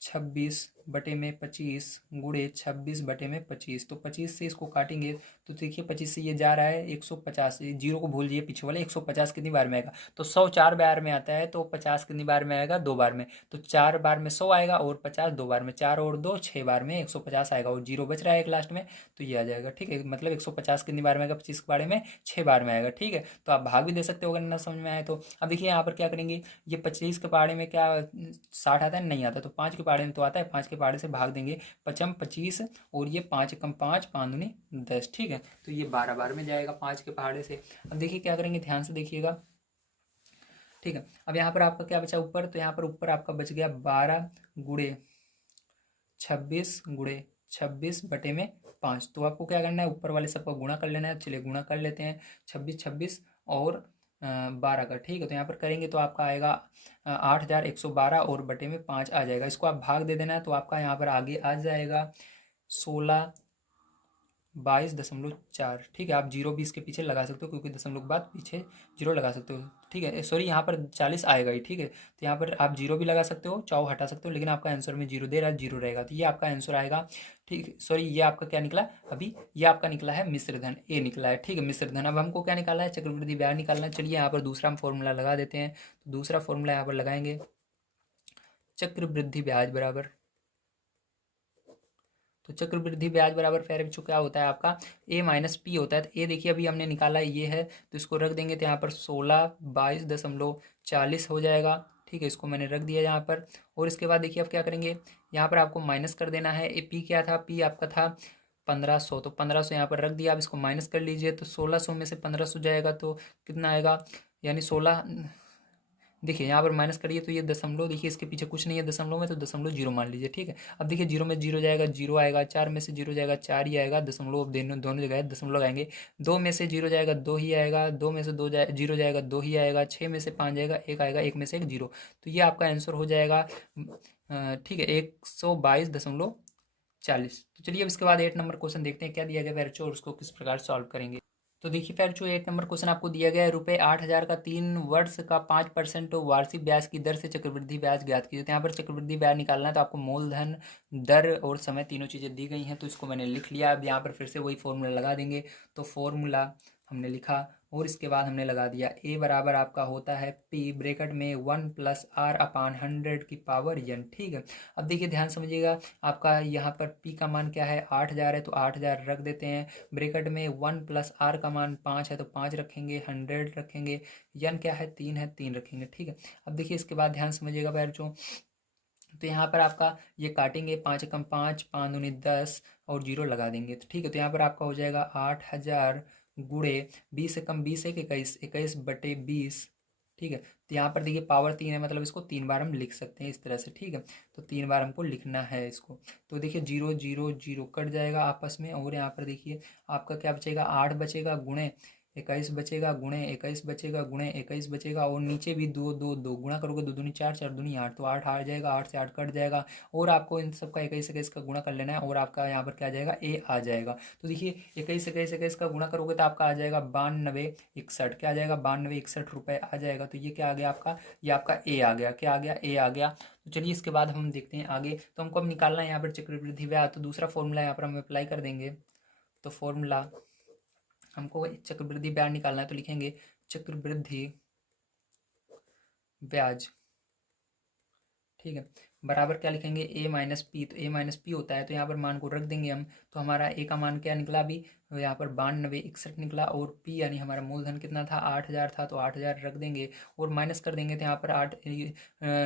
26 बटे में 25 गुणे 26 बटे में 25। तो 25 से इसको काटेंगे तो देखिए 25 से ये जा रहा है 150, जीरो को भूल जाइए पीछे वाले। 150 कितनी बार में आएगा, तो 100 4 बार में आता है, तो 50 कितनी बार में आएगा, 2 बार में। तो 4 बार में 100 आएगा और 50 2 बार में, 4 और 2 6 बार में 150 आएगा और जीरो बच रहा है एक लास्ट में, तो ये आ जाएगा। ठीक है, मतलब 150 कितनी बार में आएगा, 25 के बारे में 6 बार में आएगा। ठीक है, तो आप भाग भी दे सकते हो अगर ना समझ में आए तो। अब देखिए यहाँ पर क्या करेंगे, ये 25 के पहाड़े में क्या 60 आता है, नहीं आता, तो 5 के पहाड़े में तो आता है, 5 के पहाड़े से भाग देंगे, 5 25 और ये 5 एकम 5 5 दूनी 10। ठीक है, तो ये 12 बार में जाएगा 5 के पहाड़े से। अब देखिए क्या करेंगे, ध्यान से देखिएगा। ठीक है, अब यहाँ पर आपका क्या बचा ऊपर, तो यहाँ पर ऊपर आपका बच गया 12 गुणे 26 बटे में 5। तो आपको क्या करना है, ऊपर वाले सबका गुणा कर लेना है। चलिए गुणा कर लेते हैं, 26 और 12 का। ठीक है, तो यहाँ पर करेंगे तो आपका आएगा 8112 और बटे में 5 आ जाएगा। इसको आप भाग दे देना है तो आपका यहाँ पर आगे आ जाएगा 16 22.4। ठीक है, आप जीरो भी इसके पीछे लगा सकते हो क्योंकि दशमलव के बाद पीछे जीरो लगा सकते हो। ठीक है, सॉरी यहाँ पर 40 आएगा ही। ठीक है, तो यहाँ पर आप जीरो भी लगा सकते हो, चाहो हटा सकते हो, लेकिन आपका आंसर में जीरो दे रहा है, जीरो रहेगा, तो ये आपका आंसर आएगा। ठीक, सॉरी ये आपका क्या निकला, अभी ये आपका निकला है मिश्रधन, ए निकला है। ठीक है, मिश्रधन। अब हमको क्या निकालना है, चक्रवृद्धि ब्याज निकालना है। चलिए यहाँ पर दूसरा हम फॉर्मूला लगा देते हैं। तो दूसरा फॉर्मूला यहाँ पर लगाएंगे, चक्रवृद्धि ब्याज बराबर, तो चक्रवृद्धि ब्याज बराबर फेयर वैल्यू क्या होता है आपका, ए माइनस पी होता है। तो ए देखिए अभी हमने निकाला ये है, तो इसको रख देंगे। तो यहाँ पर 16 22.40 हो जाएगा। ठीक है, इसको मैंने रख दिया यहाँ पर। और इसके बाद देखिए अब क्या करेंगे, यहाँ पर आपको माइनस कर देना है। ए पी क्या था, पी आपका था 1500, तो 1500 यहाँ पर रख दिया। अब इसको माइनस कर लीजिए, तो 1600 में से 1500 जाएगा तो कितना आएगा, यानी 16। देखिए यहाँ पर माइनस करिए तो ये दशमलव, देखिए इसके पीछे कुछ नहीं है दशमलव में, तो दशमलव जीरो मान लीजिए। ठीक है, अब देखिए जीरो में जीरो जाएगा, जीरो आएगा, 4 में से जीरो जाएगा 4 ही आएगा, दशमलव अब दोनों जगह दशमलव आएंगे। 2 में से जीरो जाएगा 2 ही आएगा, 2 में से जीरो जाएगा 2 ही आएगा, 6 में से 5 जाएगा 1 आएगा, 1 में से 1 जीरो। तो ये आपका आंसर हो जाएगा। ठीक है, 122.40। तो चलिए अब इसके बाद 8 नंबर क्वेश्चन देखते हैं क्या दिया गया बच्चों और उसको किस प्रकार सॉल्व करेंगे। तो देखिए फिर जो 8 नंबर क्वेश्चन आपको दिया गया है, रुपये 8,000 का 3 वर्ष का 5% वार्षिक ब्याज की दर से चक्रवृद्धि ब्याज ज्ञात कीजिए। तो यहाँ पर चक्रवृद्धि ब्याज निकालना है, तो आपको मूलधन, दर और समय तीनों चीज़ें दी गई हैं, तो इसको मैंने लिख लिया। अब यहाँ पर फिर से वही फॉर्मूला लगा देंगे। तो फॉर्मूला हमने लिखा और इसके बाद हमने लगा दिया ए बराबर आपका होता है पी ब्रैकेट में 1+r/100 की पावर n। ठीक है, अब देखिए ध्यान समझिएगा, आपका यहाँ पर पी का मान क्या है, 8,000 है, तो 8,000 रख देते हैं। ब्रैकेट में 1+r का मान 5 है, तो 5 रखेंगे, 100 रखेंगे, n क्या है, 3 है, 3 रखेंगे। ठीक है, अब देखिए इसके बाद ध्यान समझिएगा बच्चों, तो यहाँ पर आपका ये काटेंगे, 5 कम 5, 5 दूनी 10 और 0 लगा देंगे। तो ठीक है, तो यहाँ पर आपका हो जाएगा 8,000 गुणे 20 से कम 20 है, 21, 21/20। ठीक है, तो यहाँ पर देखिए पावर 3 है, मतलब इसको 3 बार हम लिख सकते हैं इस तरह से। ठीक है, तो 3 बार हमको लिखना है इसको। तो देखिए 0 0 0 कट जाएगा आपस में, और यहाँ पर देखिए आपका क्या बचेगा, 8 बचेगा गुणे 21 बचेगा, गुणे 21 बचेगा, गुणे 21 बचेगा, और नीचे भी 2 2 2 गुणा करोगे, 2 दूनी 4, 4 दूनी 8, तो 8 आ जाएगा, 8 से 8 कट जाएगा, और आपको इन सबका 21 21 का गुणा कर लेना है, और आपका यहाँ पर क्या आ जाएगा, ए आ जाएगा। तो देखिए 21 21 21 का गुणा करोगे तो आपका आ जाएगा 9261, क्या आ जाएगा, 9261 रुपये आ जाएगा। तो ये क्या आ गया आपका, ये आपका ए आ गया, क्या आ गया, ए आ गया। तो चलिए इसके बाद हम देखते हैं आगे। तो हमको अब निकालना है यहाँ पर चक्रवृद्धि ब्याज, तो दूसरा फॉर्मूला यहाँ पर हम अप्लाई कर देंगे। तो फॉर्मूला हमको चक्रवृद्धि ब्याज निकालना है, तो लिखेंगे चक्रवृद्धि ब्याज, ठीक है, बराबर क्या लिखेंगे, ए माइनस पी। तो ए माइनस पी होता है, तो यहाँ पर मान को रख देंगे हम। तो हमारा ए का मान क्या निकला अभी, यहाँ पर 9261 निकला, और पी यानी हमारा मूलधन कितना था, 8,000 था, तो 8,000 रख देंगे, और माइनस कर देंगे। तो यहाँ पर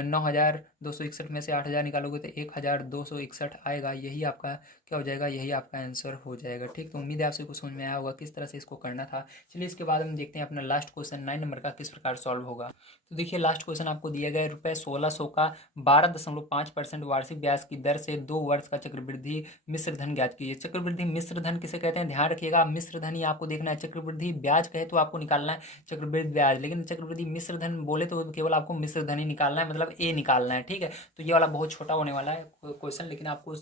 9,261 में से 8,000 निकालोगे तो 1,261 आएगा। यही आपका क्या हो जाएगा, यही आपका आंसर हो जाएगा। ठीक, तो उम्मीद है आपसे कुछ समझ में आया होगा किस तरह से इसको करना था। चलिए इसके बाद हम देखते हैं अपना लास्ट क्वेश्चन 9 नंबर का किस प्रकार सॉल्व होगा। तो देखिए लास्ट क्वेश्चन आपको दिया गया है, रुपये 1,600 का 12.5% वार्षिक ब्याज की दर से 2 वर्ष का चक्रवृद्धि मिश्र धन ज्ञात कीजिए। चक्रवृद्धि मिश्र धन किसे कहते हैं, ध्यान रखिएगा, मिश्र धन ही आपको देखना है। चक्रवृद्धि ब्याज कहे तो आपको निकालना है चक्रवृद्धि ब्याज, लेकिन चक्रवृद्धि मिश्र धन बोले तो केवल आपको मिश्र धन ही निकालना है, मतलब ए निकालना है। ठीक है, तो ये वाला बहुत छोटा होने वाला है क्वेश्चन, लेकिन आपको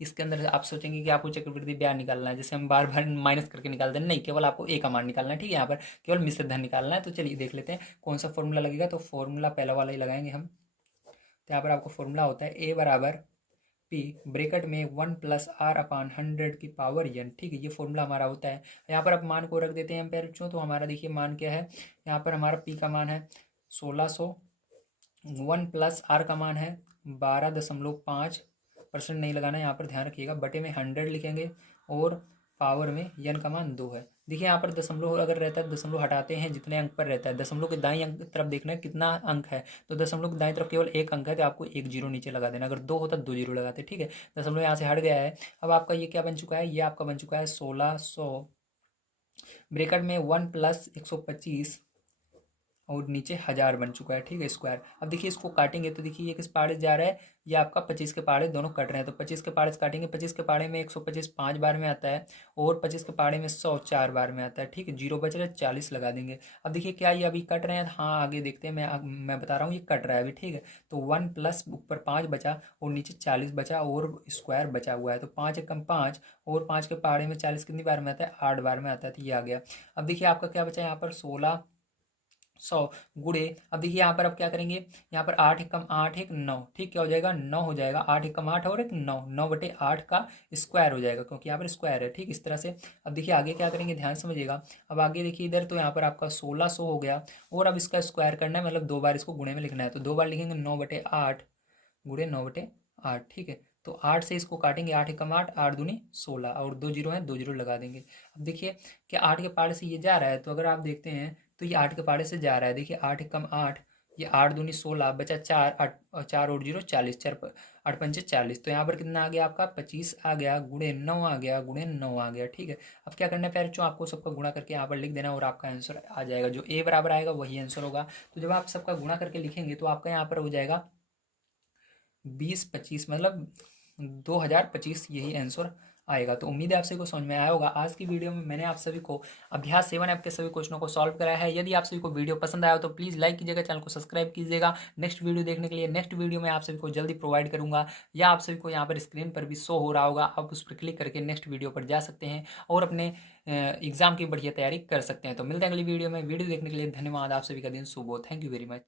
इसके अंदर आप सोचेंगे कि आपको चक्रवृद्धि ब्याज निकालना है, जैसे हम बार बार माइनस करके निकालते हैं, नहीं, केवल आपको ए का मान निकालना है। ठीक है, यहाँ पर केवल मिश्र धन निकालना है। तो चलिए देख लेते हैं कौन सा फॉर्मूला लगेगा। तो फॉर्मूला पहला वाला ही लगाएंगे हम। तो यहाँ पर आपको फॉर्मूला होता है ए बराबर पी ब्रैकेट में 1+r/100 की पावर n। ठीक है, ये फॉर्मूला हमारा होता है। यहाँ पर आप मान को रख देते हैं हम बच्चों। तो हमारा देखिए मान क्या है, यहाँ पर हमारा पी का मान है 1,600, 1+r का मान है 12.5%, नहीं लगाना, यहाँ पर ध्यान रखिएगा, बटे में 100 लिखेंगे, और पावर में n का मान 2 है। देखिए यहाँ पर दशमलव अगर रहता है, दशमलव हटाते हैं जितने अंक पर रहता है, दशमलव के दाईं अंक तरफ देखना है कितना अंक है। तो दशमलव के दाईं तरफ केवल एक अंक है, तो आपको एक जीरो नीचे लगा देना, अगर 2 होता 2 जीरो लगाते। ठीक है, दशमलव यहाँ से हट गया है। अब आपका ये क्या बन चुका है, ये आपका बन चुका है 1,600 ब्रैकेट में 1+125 और नीचे 1,000 बन चुका है। ठीक है, स्क्वायर। अब देखिए इसको काटेंगे, तो देखिए ये किस पाड़े जा रहा है, ये आपका 25 के पाड़े दोनों कट रहे हैं। तो 25 के पाड़े से काटेंगे, 25 के पाड़े में 125 5 बार में आता है, और 25 के पाड़े में 100 4 बार में आता है। ठीक है, 0 बच रहा है, 40 लगा देंगे। अब देखिए क्या ये अभी कट रहे हैं, हाँ आगे देखते हैं, मैं बता रहा हूँ ये कट रहा है अभी। ठीक है, तो 1 प्लस ऊपर 5 बचा, और नीचे 40 बचा, और स्क्वायर बचा हुआ है। तो 5 एकम 5, और 5 के पाड़े में 40 कितनी बार में आता है, 8 बार में आता है। तो ये आ गया। अब देखिए आपका क्या बचा यहाँ पर 1,600 गुड़े, अब देखिए यहाँ पर अब क्या करेंगे, यहाँ पर 8 एकम 8 एक 9। ठीक, क्या हो जाएगा, 9 हो जाएगा, 8 एकम 8 और एक 9, 9/8 का स्क्वायर हो जाएगा, क्योंकि यहाँ पर स्क्वायर है। ठीक, इस तरह से। अब देखिए आगे क्या करेंगे, ध्यान समझिएगा। अब आगे देखिए इधर, तो यहाँ पर आपका 1,600 हो गया, और अब इसका स्क्वायर करना है, मतलब 2 बार इसको गुणे में लिखना है। तो 2 बार लिखेंगे, 9/8 गुणे 9/8। ठीक है, तो 8 से इसको काटेंगे, 8 एकम 8, 8 दूनी 16, और 2 जीरो है, 2 जीरो लगा देंगे। अब देखिए कि 8 के पाड़े से ये जा रहा है, तो अगर आप देखते हैं तो ये 8 के पाड़े से जा रहा है। देखिए 8 एकम 8, ये 8 दूनी 16, बचा 4, 8 4 और 0 40, 4 8 पंचे 40। तो यहाँ पर कितना आ गया आपका 25 आ गया, गुणे 9 आ गया, गुणे 9 आ गया। ठीक है, अब क्या करना है फिर, जो आपको सबका गुणा करके यहाँ पर लिख देना, और आपका आंसर आ जाएगा, जो ए बराबर आएगा वही आंसर होगा। तो जब आप सबका गुणा करके लिखेंगे तो आपका यहाँ पर हो जाएगा 20 25, मतलब 2025, यही आंसर आएगा। तो उम्मीद है आप सभी को समझ में आया होगा। आज की वीडियो में मैंने आप सभी को अभ्यास 7 ऐप के सभी क्वेश्चनों को सॉल्व कराया है। यदि आप सभी को वीडियो पसंद आया हो तो प्लीज़ लाइक कीजिएगा, चैनल को सब्सक्राइब कीजिएगा। नेक्स्ट वीडियो देखने के लिए नेक्स्ट वीडियो में आप सभी को जल्दी प्रोवाइड करूँगा, या आप सभी को यहाँ पर स्क्रीन पर भी शो हो रहा होगा, आप उस पर क्लिक करके नेक्स्ट वीडियो पर जा सकते हैं और अपने एग्जाम की बढ़िया तैयारी कर सकते हैं। तो मिलते हैं अगली वीडियो में। वीडियो देखने के लिए धन्यवाद। आप सभी का दिन शुभ हो। Thank you very much.